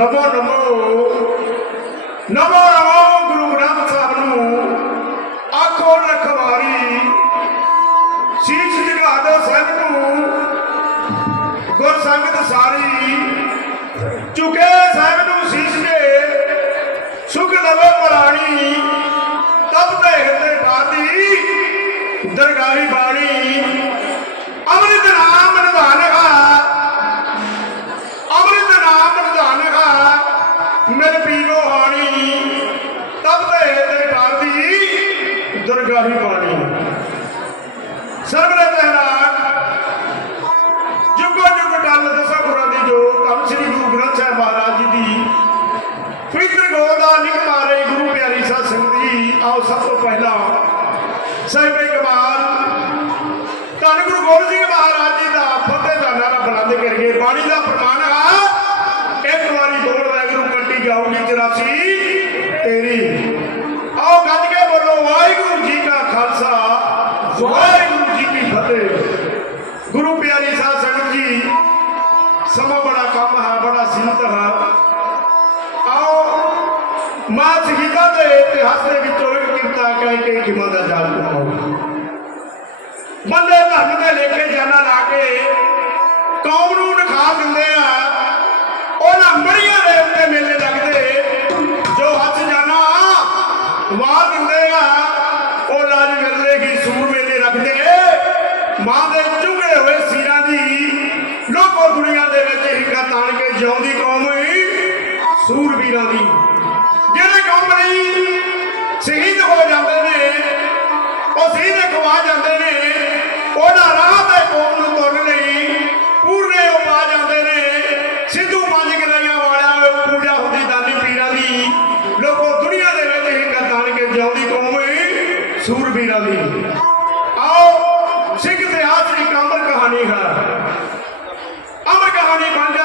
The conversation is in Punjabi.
ਨਮੋ ਨਮੋ। ਨਮੋ ਨਮੋ ਗੁਰੂ ਗ੍ਰੰਥ ਸਾਹਿਬ ਨੂੰ ਆਖੋ ਰਖਵਾਰੀ ਸੀਸ ਝੁਕਾ ਦੋ ਨੂੰ। ਗੁਰ ਸੰਗਤ ਸਾਰੀ। ਚੁਕੇ ਸਾਹਿਬ ਨੂੰ ਸੀਸ ਦੇ। ਸੁਖ ਲਵੇ ਪਰਾਣੀ ਤਬ ਤੇ ਹਿਰਦੇ ਠਾਦੀ ਦਰਗਾਹੀ ਬਾਣੀ। ਦੁਰਗਾਹੀ ਤਹਿਰਾਨ ਜੁਗੋ ਜੁਗ ਟਲ ਦਸਾਂ ਗੁਰਾਂ ਦੀ ਜੋ ਕੰਮ ਸ੍ਰੀ ਗੁਰੂ ਗ੍ਰੰਥ ਸਾਹਿਬ ਮਹਾਰਾਜ ਜੀ ਦੀ ਫਿਕਰ ਗੋਦਾ ਨਿਕ ਮਾਰੇ ਗੁਰੂ ਪਿਆਰੀ ਸਾਧ ਸੰਗਤ ਜੀ, ਆਓ ਸਭ ਤੋਂ ਪਹਿਲਾਂ ਸਾਹਿਬੇ ਕਮਾਲ ਧੰਨ ਗੁਰੂ ਗੋਬਿੰਦ ਸਿੰਘ ਮਹਾਰਾਜ ਜੀ ਦਾ ਫਤਿਹ ਦਾ ਨਾਰਾ ਬੁਲੰਦ ਕਰੀਏ, ਬਾਣੀ ਦਾ ਖਾਲਸਾ, ਵਾਹਿਗੁਰੂ ਜੀ ਕੀ ਫਤਿਹ। ਗੁਰੂ ਪਿਆਰੀ ਸਾਧ ਸੰਗਤ ਜੀ, ਸਮਾਂ ਬੜਾ ਕੰਮ ਹੈ, ਬੜਾ ਸੀਮਤ ਹੈ। ਆਓ ਮਾਂ ਸ਼ਹੀਦਾਂ ਦੇ ਇਤਿਹਾਸ ਦੇ ਵਿੱਚੋਂ ਇੱਕ ਕਿਰਤਾ ਕਹਿ ਕੇ ਕਿਮਾਂ ਦਾ ਜਾਲ ਪਾਓ ਬੰਦੇ ਧਰਮ ਦੇ ਲੇਖੇ ਜਾਨਾ ਲਾ ਕੇ ਕੌਮ ਨੂੰ ਨਖਾ ਦਿੰਦੇ ਆ। ਉਹਨਾਂ ਮੜੀਆਂ ਦੇ ਉੱਤੇ ਮੇਲੇ ਲੱਗਦੇ ਜਿਉਂਦੀ ਕੌਮ ਹੀ ਸੂਰਬੀਰਾਂ ਦੀ। ਜਿਹੜੇ ਕੌਮ ਲਈ ਸ਼ਹੀਦ ਹੋ ਜਾਂਦੇ ਨੇ, ਉਹ ਸਿੱਧੇ ਖਵਾ ਜਾਂਦੇ ਨੇ, ਉਹਨਾਂ ਰਾਹ ਤੇ ਕੌਮ ਨੂੰ ਤੁਰਨ ਲਈ ਪੂਰੇ ਉਹ ਜਾਂਦੇ ਨੇ। ਸਿੱਧੂ ਪੰਜ ਗਲਈਆਂ ਵਾਲਿਆਂ ਪੂਜਾ ਹੁੰਦੀ ਦਾਨੀ ਪੀਰਾਂ ਦੀ। ਲੋਕੋ ਦੁਨੀਆ ਦੇ ਵਿੱਚ ਹੀ ਗਤਾਨ ਕੇ ਜਿਉਂਦੀ ਕੌਮ ਏ ਸੂਰਬੀਰਾਂ ਦੀ। ਆਓ, ਸਿੱਖ ਇਤਿਹਾਸ ਦੀ ਕਮਰ ਕਹਾਣੀ ਹੈ। ਅਮਰ ਕਹਾਣੀ ਬਣ